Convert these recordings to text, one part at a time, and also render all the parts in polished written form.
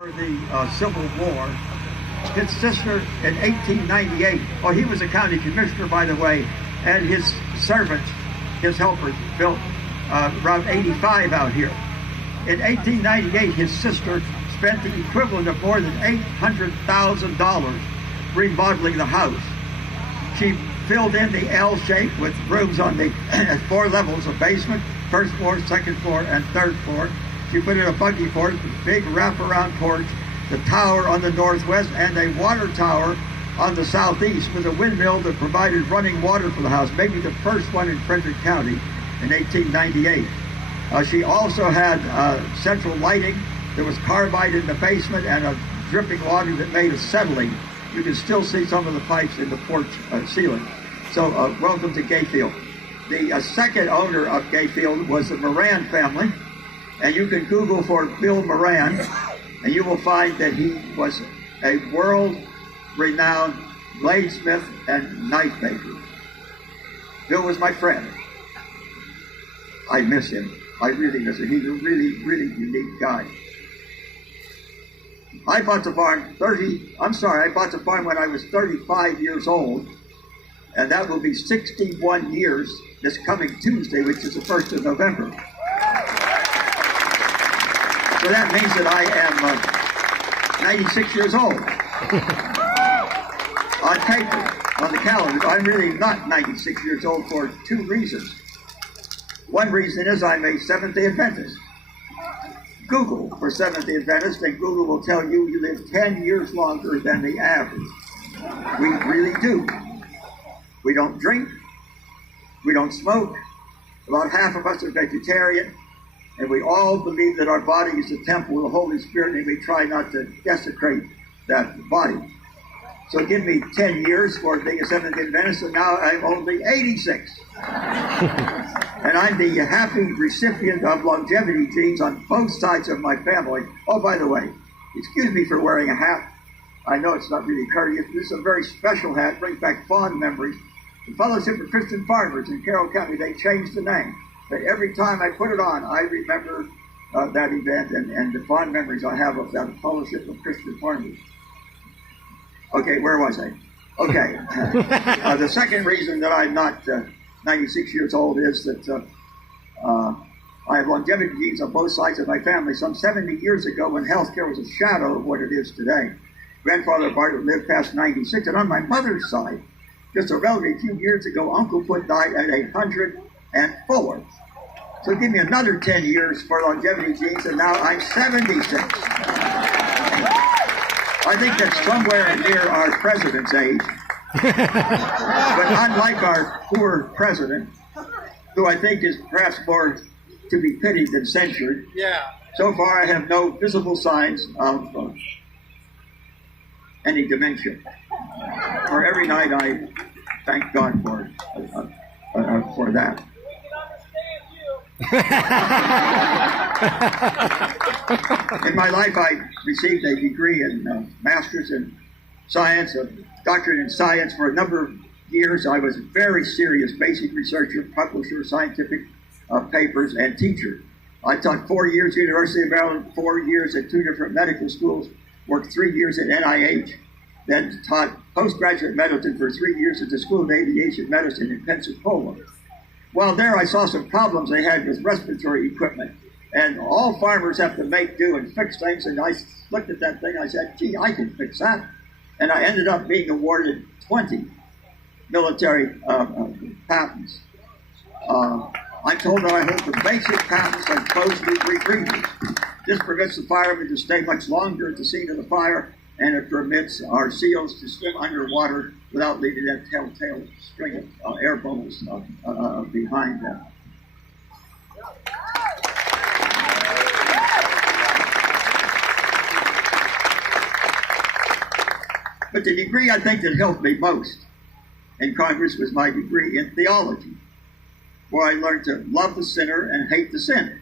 The Civil War. His sister in 1898, he was a county commissioner, by the way, and his servants, his helpers, built around 85 out here. In 1898, his sister spent the equivalent of more than $800,000 remodeling the house. She filled in the L shape with rooms on the 4 levels of basement, first floor, second floor, and third floor. She put in a buggy porch, a big wraparound porch, the tower on the northwest, and a water tower on the southeast with a windmill that provided running water for the house, maybe the first one in Frederick County in 1898. She also had central lighting. There was carbide in the basement and a dripping water that made a settling. You can still see some of the pipes in the porch ceiling. So welcome to Gayfield. The second owner of Gayfield was the Moran family. And you can Google for Bill Moran, and you will find that he was a world-renowned bladesmith and knife maker. Bill was my friend. I miss him. I really miss him. He's a really, really unique guy. I bought the farm when I was 35 years old, and that will be 61 years this coming Tuesday, which is the 1st of November. So that means that I am 96 years old. On paper, on the calendar, I'm really not 96 years old for 2 reasons. One reason is I'm a Seventh-day Adventist. Google for Seventh-day Adventist, and Google will tell you you live 10 years longer than the average. We really do. We don't drink. We don't smoke. About half of us are vegetarian. And we all believe that our body is the temple of the Holy Spirit, and we try not to desecrate that body. So give me 10 years for being a Seventh-day Adventist, and now I'm only 86. And I'm the happy recipient of longevity genes on both sides of my family. Oh, by the way, excuse me for wearing a hat. I know it's not really courteous. This is a very special hat. It brings back fond memories. The Fellowship of Christian Farmers in Carroll County, they changed the name. But every time I put it on, I remember that event and the fond memories I have of that Fellowship of Christian Farmers. Okay, where was I? Okay. The second reason that I'm not 96 years old is that I have longevity genes on both sides of my family. Some 70 years ago, when healthcare was a shadow of what it is today, Grandfather Bartlett lived past 96, and on my mother's side, just a relatively few years ago, Uncle Foot died at 104. So give me another 10 years for longevity genes, and now I'm 76. I think that's somewhere near our president's age. But unlike our poor president, who I think is perhaps more to be pitied than censured, so far I have no visible signs of any dementia. For every night I thank God for that. In my life, I received a degree in master's in science, a doctorate in science. For a number of years, I was a very serious basic researcher, publisher, scientific papers, and teacher. I taught 4 years at the University of Maryland, 4 years at 2 different medical schools, worked 3 years at NIH, then taught postgraduate medicine for 3 years at the School of Aviation Medicine in Pensacola. While there, I saw some problems they had with respiratory equipment. And all farmers have to make do and fix things. And I looked at that thing, I said, gee, I can fix that. And I ended up being awarded 20 military patents. I'm told that I hold the basic patents on closed-loop rebreathers. This prevents the firemen to stay much longer at the scene of the fire, and it permits our SEALs to swim underwater without leaving that telltale string of air bubbles behind them. But the degree I think that helped me most in Congress was my degree in theology, where I learned to love the sinner and hate the sin,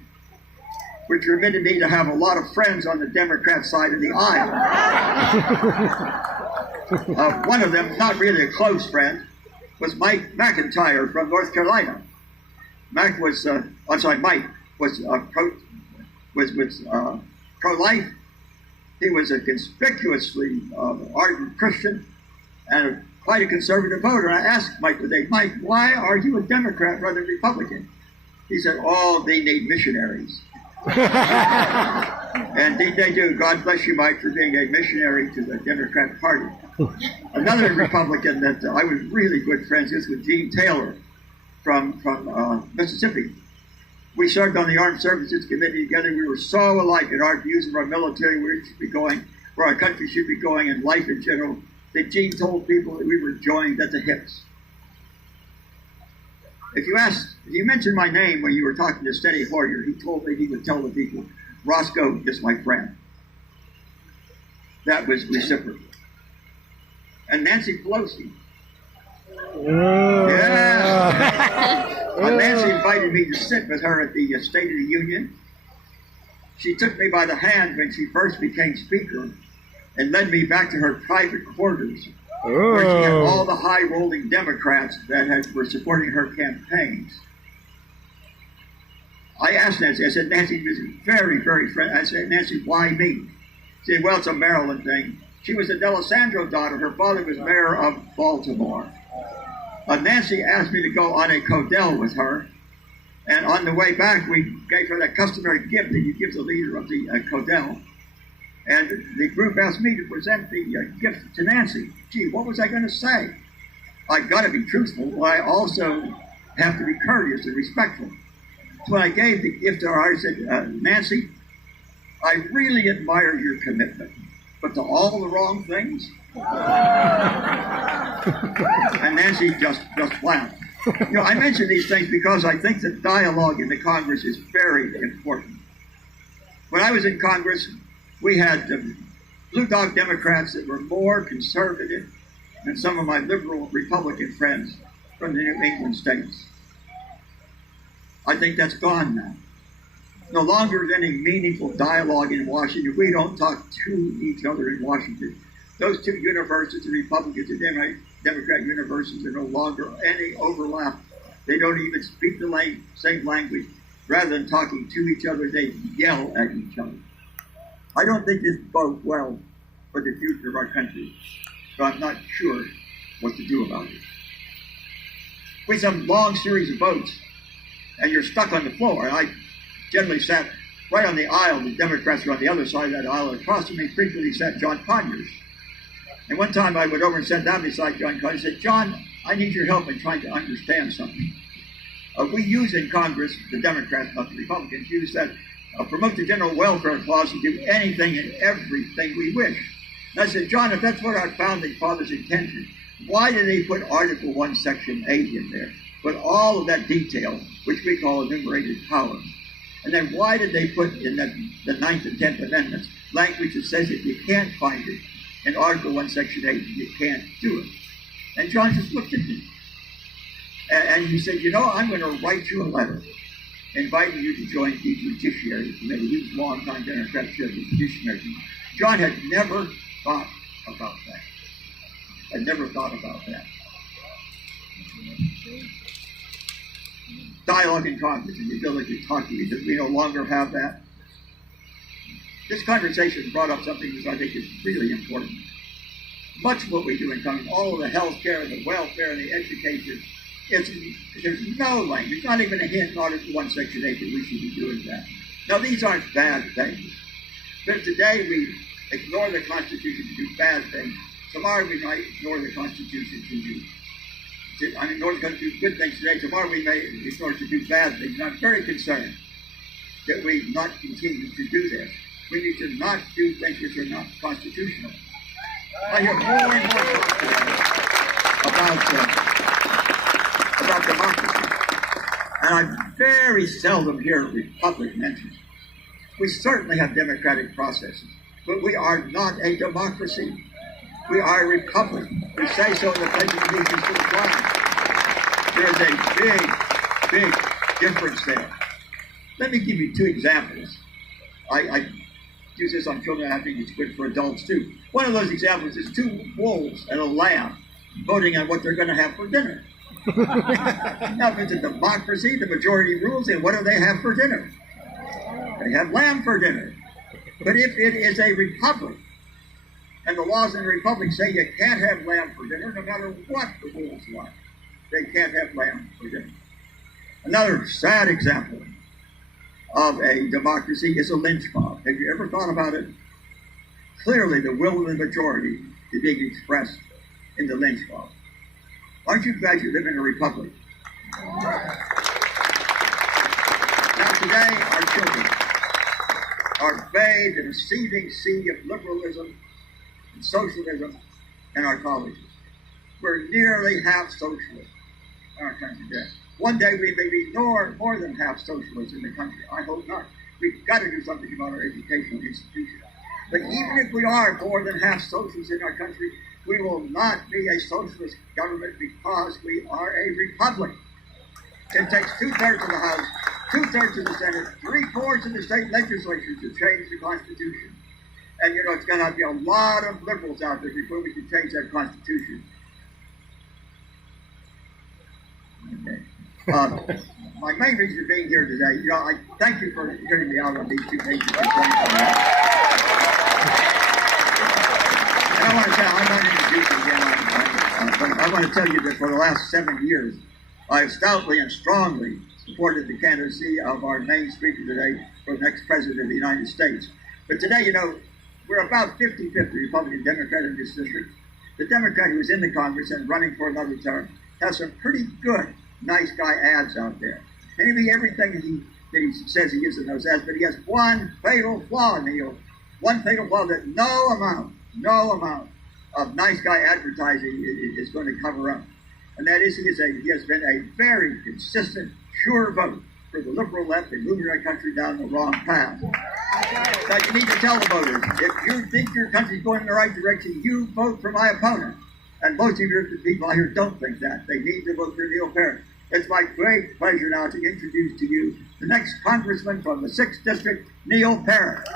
which permitted me to have a lot of friends on the Democrat side of the aisle. One of them, not really a close friend, was Mike McIntyre from North Carolina. Mike was pro-life, He was a conspicuously ardent Christian and quite a conservative voter. I asked Mike today, Mike, why are you a Democrat rather than Republican? He said, oh, they need missionaries. And they do. God bless you, Mike, for being a missionary to the Democrat Party. Another Republican that I was really good friends with was Gene Taylor from Mississippi. We served on the Armed Services Committee together. We were so alike in our views of our military, where it should be going, where our country should be going, and life in general, that Gene told people that we were joined at the hips. If you mentioned my name when you were talking to Steny Hoyer, he told me he would tell the people, Roscoe is my friend. That was reciprocal. And Nancy Pelosi. Yeah. Nancy invited me to sit with her at the State of the Union. She took me by the hand when she first became Speaker and led me back to her private quarters, where she had all the high-rolling Democrats that were supporting her campaigns. I asked Nancy, I said, Nancy was very, very friendly. I said, Nancy, why me? She said, well, it's a Maryland thing. She was a D'Alessandro daughter. Her father was mayor of Baltimore. Nancy asked me to go on a Codell with her, and on the way back, we gave her that customary gift that you give the leader of the Codell. And the group asked me to present the gift to Nancy. Gee, what was I going to say? I've got to be truthful, but I also have to be courteous and respectful. So when I gave the gift to her, I said, Nancy, I really admire your commitment, but to all the wrong things? And Nancy just laughed. You know, I mention these things because I think that dialogue in the Congress is very important. When I was in Congress, we had blue dog Democrats that were more conservative than some of my liberal Republican friends from the New England states. I think that's gone now. No longer is any meaningful dialogue in Washington. We don't talk to each other in Washington. Those two universities, the Republicans and Democrat universities, are no longer any overlap. They don't even speak the same language. Rather than talking to each other, they yell at each other. I don't think this bodes well for the future of our country, so I'm not sure what to do about it. With some long series of votes, and you're stuck on the floor, and I generally sat right on the aisle. The Democrats were on the other side of that aisle. Across from me frequently sat John Conyers. And one time I went over and sat down beside John Conyers and said, John, I need your help in trying to understand something. We use in Congress, the Democrats, not the Republicans, use that promote the general welfare clause and do anything and everything we wish. And I said, John, if that's what our founding fathers intended, why did they put Article 1, Section 8 in there? Put all of that detail, which we call enumerated powers. And then why did they put in the 9th and 10th Amendments language that says if you can't find it in Article 1, Section 8, you can't do it? And John just looked at me. And he said, you know, I'm going to write you a letter inviting you to join the Judiciary Committee. He was a long-time Democrat chair of the Judiciary Committee. John had never thought about that. Had never thought about that. Dialogue in Congress and the ability to talk to each other. We no longer have that. This conversation brought up something that I think is really important. Much of what we do in Congress, all of the health care, the welfare, and the education, there's no language, not even a hint in Article 1, Section 8 that we should be doing that. Now, these aren't bad things. But if today we ignore the Constitution to do bad things, tomorrow we might ignore the Constitution to do good things today. Tomorrow we may ignore it to do bad things. And I'm very concerned that we not continue to do this. We need to not do things which are not constitutional. I hear more and more about democracy. And I very seldom hear a republic mentioned. We certainly have democratic processes, but we are not a democracy. We are a republic. We say so in the Pledge of Allegiance to the flag. There's a big difference there. Let me give you two examples. I use this on children. I think it's good for adults too. One of those examples is two wolves and a lamb voting on what they're going to have for dinner. Now, if it's a democracy, the majority rules, and what do they have for dinner? They have lamb for dinner. But if it is a republic, and the laws in the republic say you can't have lamb for dinner, no matter what the rules like, they can't have lamb for dinner. Another sad example of a democracy is a lynch mob. Have you ever thought about it? Clearly, the will of the majority is being expressed in the lynch mob. Aren't you glad you live in a republic? Now, today, our children are bathed in a seething sea of liberalism and socialism in our colleges. We're nearly half socialists in our country today. One day we may be more than half socialists in the country. I hope not. We've got to do something about our educational institutions. But even if we are more than half socialists in our country, we will not be a socialist government because we are a republic. It takes 2/3 of the House, 2/3 of the Senate, 3/4 of the state legislature to change the Constitution. And you know, it's going to be a lot of liberals out there before we can change that Constitution. Okay. My main reason for being here today, you know, I thank you for hearing me out on these two major complaints. And I want to tell, I'm not introducing again, but I want to tell you that for the last 7 years, I have stoutly and strongly supported the candidacy of our main speaker today for the next president of the United States. But today, you know, we're about 50-50 Republican Democrat in this district. The Democrat who is in the Congress and running for another term has some pretty good nice guy ads out there. Maybe everything that he says he is in those ads, but he has one fatal flaw, Neil. One fatal flaw that no amount of nice guy advertising is going to cover up. And that is he has been a very consistent, sure vote for the liberal left and moving our country down the wrong path. Now you need to tell the voters, if you think your country's going in the right direction, you vote for my opponent. And most of you people out here don't think that. They need to vote for Neil Parrott. It's my great pleasure now to introduce to you the next congressman from the 6th District, Neil Parrott.